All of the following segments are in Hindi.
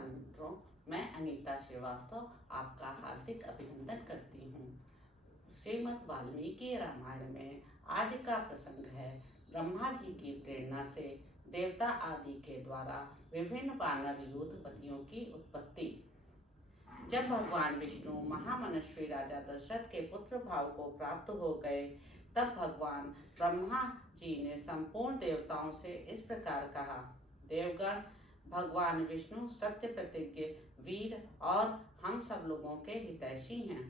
नमस्कार मित्रों, मैं अनीता श्रीवास्तव आपका हार्दिक अभिनंदन करती हूँ। श्रीमद् वाल्मीकि रामायण में आज का प्रसंग है ब्रह्मा जी की प्रेरणा से देवता आदि के द्वारा विभिन्न वानर युद्धपतियों की उत्पत्ति। जब भगवान विष्णु महामनस्वी राजा दशरथ के पुत्र भाव को प्राप्त हो गए, तब भगवान ब्रह्मा जी ने संपूर्ण देवताओं से इस प्रकार कहा, देवगण, भगवान विष्णु सत्य प्रतिज्ञ वीर और हम सब लोगों के हितैषी हैं।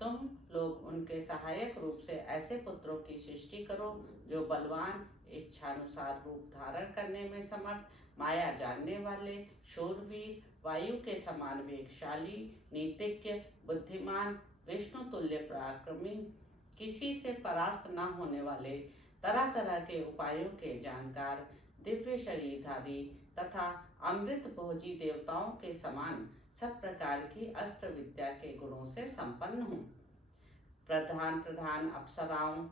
तुम लोग उनके सहायक रूप से ऐसे पुत्रों की सृष्टि करो जो बलवान, इच्छानुसार रूप धारण करने में समर्थ, माया जानने वाले, शूरवीर, वायु के समान वेगशाली, नीतिज्ञ, बुद्धिमान, विष्णु तुल्य पराक्रमी, किसी से परास्त न होने वाले, तरह तरह के उपायों के जानकार, दिव्य शरीरधारी तथा अमृत भोजी देवताओं के समान सब प्रकार की अस्त्र विद्या के गुणों से संपन्न हूँ। प्रधान प्रधान अप्सराओं,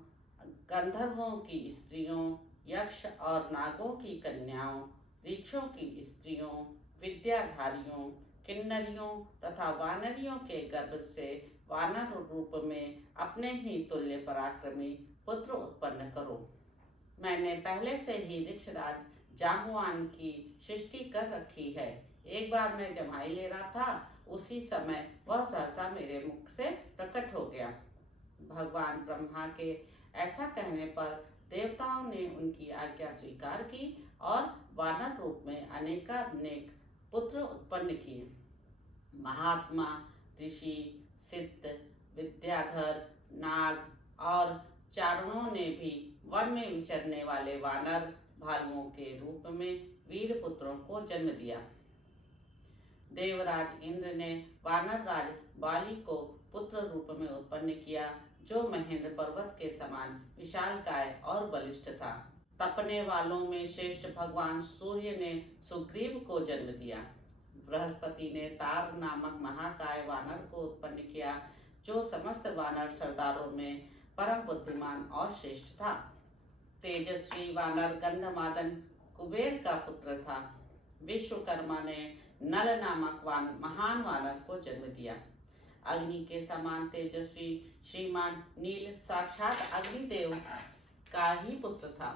गंधर्वों की स्त्रियों, यक्ष और नागों की कन्याओं, ऋक्षों की स्त्रियों, विद्याधारियों, किन्नरियों तथा वानरियों के गर्भ से वानर रूप में अपने ही तुल्य पराक्रमी पुत्र उत्पन्न करो। मैंने पहले से ही ऋक्षराज जाम्बवान की सृष्टि कर रखी है। एक बार मैं जमाई ले रहा था, उसी समय वह सहसा मेरे मुख से प्रकट हो गया। भगवान ब्रह्मा के ऐसा कहने पर देवताओं ने उनकी आज्ञा स्वीकार की और वानर रूप में अनेकानेक पुत्र उत्पन्न किए। महात्मा, ऋषि, सिद्ध, विद्याधर, नाग और चारणों ने भी वन में विचरने वाले वानर भालुओं के रूप में वीर पुत्रों को जन्म दिया। देवराज इंद्र ने वानर राज बाली को पुत्र रूप में उत्पन्न किया, जो महेंद्र पर्वत के समान विशालकाय और बलिष्ठ था। तपने वालों में श्रेष्ठ भगवान सूर्य ने सुग्रीव को जन्म दिया। बृहस्पति ने तार नामक महाकाय वानर को उत्पन्न किया, जो समस्त वानर सरदारों में परम बुद्धिमान और श्रेष्ठ था। तेजस्वी वानर गंधमादन कुबेर का पुत्र था। विश्वकर्मा ने नल नामक महान वानर को जन्म दिया। अग्नि के समान तेजस्वी श्रीमान नील साक्षात अग्निदेव का ही पुत्र था।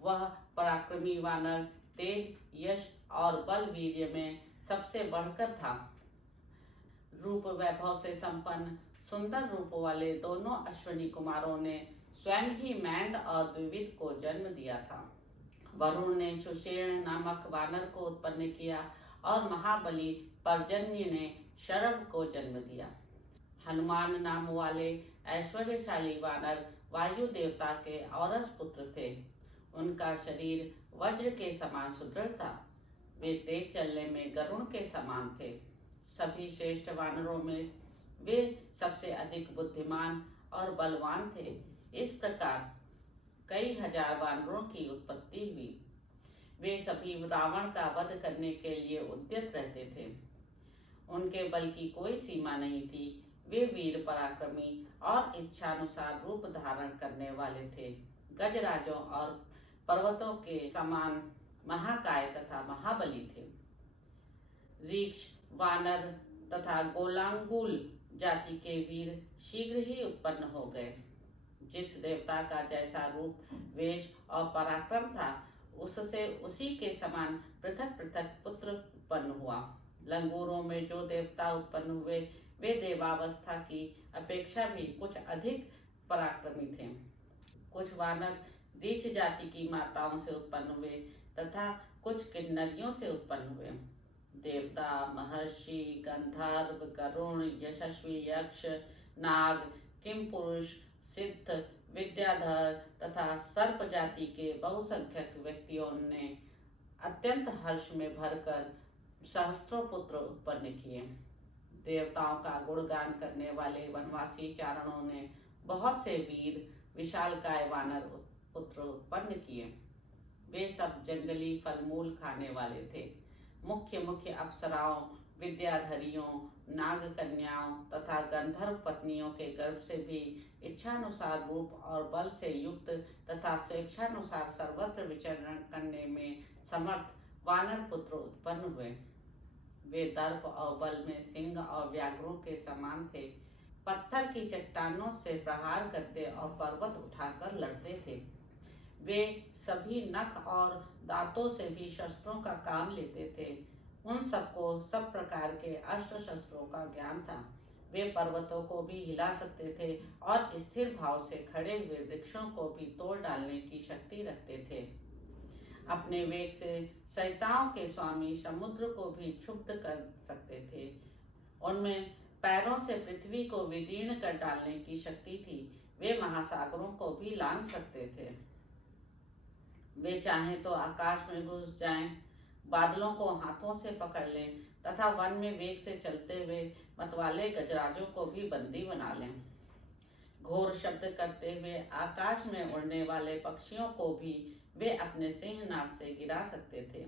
वह पराक्रमी वानर तेज, यश और बल वीर्य में सबसे बढ़कर था। रूप वैभव से संपन्न सुंदर रूप वाले दोनों अश्विनी कुमारों ने स्वयं ही मैंद और द्विविद को जन्म दिया था। वरुण ने सुषेण नामक वानर को उत्पन्न किया और महाबली पर्जन्य ने शरभ को जन्म दिया। हनुमान नाम वाले ऐश्वर्यशाली वानर वायु देवता के औरस पुत्र थे। उनका शरीर वज्र के समान सुदृढ़ था। वे तेज चलने में गरुण के समान थे। सभी श्रेष्ठ वानरों में वे सबसे अधिक बुद्धिमान और बलवान थे। इस प्रकार कई हजार वानरों की उत्पत्ति हुई। वे सभी रावण का वध करने के लिए उद्यत रहते थे। उनके बल की कोई सीमा नहीं थी। वे वीर पराक्रमी और इच्छानुसार रूप धारण करने वाले थे। गजराजों और पर्वतों के समान महाकाय तथा महाबली थे। ऋक्ष, वानर तथा गोलांगुल जाति के वीर शीघ्र ही उत्पन्न हो गए। जिस देवता का जैसा रूप, वेश और पराक्रम था, उससे उसी के समान पृथक पृथक पुत्र उत्पन्न हुआ। लंगूरों में जो देवता उत्पन्न हुए, वे देवावस्था की अपेक्षा भी कुछ अधिक पराक्रमी थे। कुछ वानर रीछ जाति की माताओं से उत्पन्न हुए तथा कुछ किन्नरियों से उत्पन्न हुए। देवता, महर्षि, गंधर्व, गरुण, यशस्वी यक्ष, नाग, किमपुरुष, सिद्ध, विद्याधर तथा सर्प जाति के बहुसंख्यक व्यक्तियों ने अत्यंत हर्ष में भरकर सहस्त्रों पुत्र उत्पन्न किए। देवताओं का गुणगान करने वाले वनवासी चारणों ने बहुत से वीर विशालकाय वानर पुत्र उत्पन्न किए। वे सब जंगली फलमूल खाने वाले थे। मुख्य मुख्य अप्सराओं, विद्याधरियों, नाग कन्याओं तथा गंधर्व पत्नियों के गर्भ से भी इच्छानुसार रूप और बल से युक्त तथा स्वेच्छानुसार सर्वत्र विचरण करने में समर्थ वानर पुत्र उत्पन्न हुए। वे दर्प और बल में सिंह और व्याघ्रों के समान थे। पत्थर की चट्टानों से प्रहार करते और पर्वत उठाकर लड़ते थे। वे सभी नख और दांतों से भी शस्त्रों का काम लेते थे। उन सबको सब प्रकार के अस्त्र शस्त्रों का ज्ञान था। वे पर्वतों को भी हिला सकते थे और स्थिर भाव से खड़े हुए वृक्षों को भी तोड़ डालने की शक्ति रखते थे। अपने वेग से सरिताओं के स्वामी समुद्र को भी क्षुब्ध कर सकते थे। उनमें पैरों से पृथ्वी को विदीर्ण कर डालने की शक्ति थी। वे महासागरों को भी लांघ सकते थे। वे चाहें तो आकाश में घुस जाएं, बादलों को हाथों से पकड़ लें तथा वन में वेग से चलते हुए मतवाले गजराजों को भी बंदी बना लें। घोर शब्द करते हुए आकाश में उड़ने वाले पक्षियों को भी वे अपने सिंहनाद से गिरा सकते थे।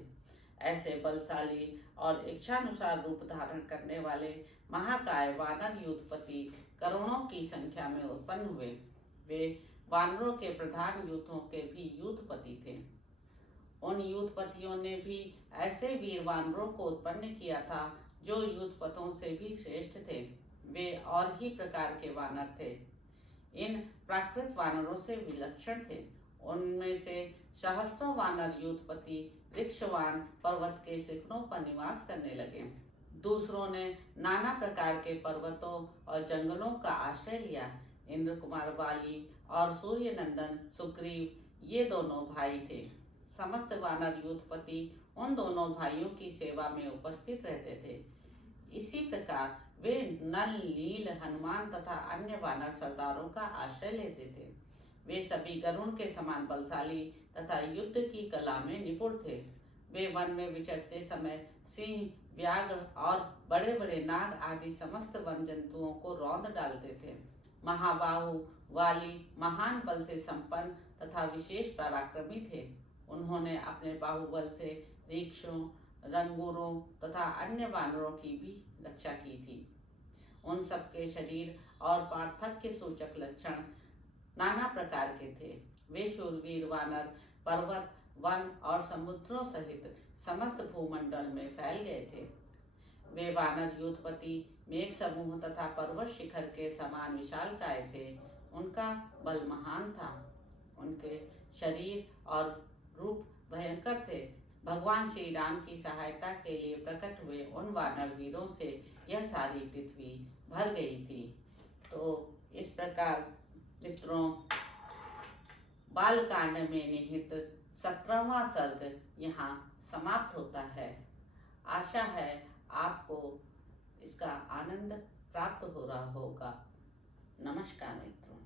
ऐसे बलशाली और इच्छानुसार रूप धारण करने वाले महाकाय वानर यूथपति करोड़ों की संख्या में उत्पन्न हुए। वे वानरों के प्रधान यूथों के भी यूथपति थे। उन यूथपतियों ने भी ऐसे वीर वानरों को उत्पन्न किया था जो यूथपतों से भी श्रेष्ठ थे। वे और ही प्रकार के वानर थे। इन प्राकृत वानरों से विलक्षण थे। उनमें से सहस्त्रों वानर यूथपति वृक्षवान पर्वत के शिखरों पर निवास करने लगे। दूसरों ने नाना प्रकार के पर्वतों और जंगलों का आश्रय लिया। इंद्र कुमार वाली और सूर्य नंदन सुग्रीव ये दोनों भाई थे। समस्त वानर यूथपति उन दोनों भाइयों की सेवा में उपस्थित रहते थे। इसी प्रकार वे नल नील हनुमान तथा अन्य वानर सरदारों का आश्रय लेते थे। वे सभी गरुण के समान बलशाली तथा युद्ध की कला में निपुण थे। वे वन में विचरते समय सिंह, व्याघ्र और बड़े बड़े नाग आदि समस्त वन जंतुओं को रौंद डालते थे। महाबाहु वाली महान बल से संपन्न तथा विशेष पराक्रमी थे। उन्होंने अपने बाहुबल से रीक्षों, रंगूरों तथा अन्य वानरों की भी रक्षा की थी। उन सबके शरीर और पार्थक्य सूचक लक्षण नाना प्रकार के थे। वे शूरवीर वानर पर्वत, वन और समुद्रों सहित समस्त भूमंडल में फैल गए थे। वे वानर यूथपति मेघ समूह तथा पर्वत शिखर के समान विशालकाय थे। उनका बल महान था। उनके शरीर और रूप भयंकर थे। भगवान श्री राम की सहायता के लिए प्रकट हुए उन वानर वीरों से यह सारी पृथ्वी भर गई थी। तो इस प्रकार मित्रों, बालकांड में निहित 17वां सर्ग यहाँ समाप्त होता है। आशा है आपको इसका आनंद प्राप्त हो रहा होगा। नमस्कार मित्रों।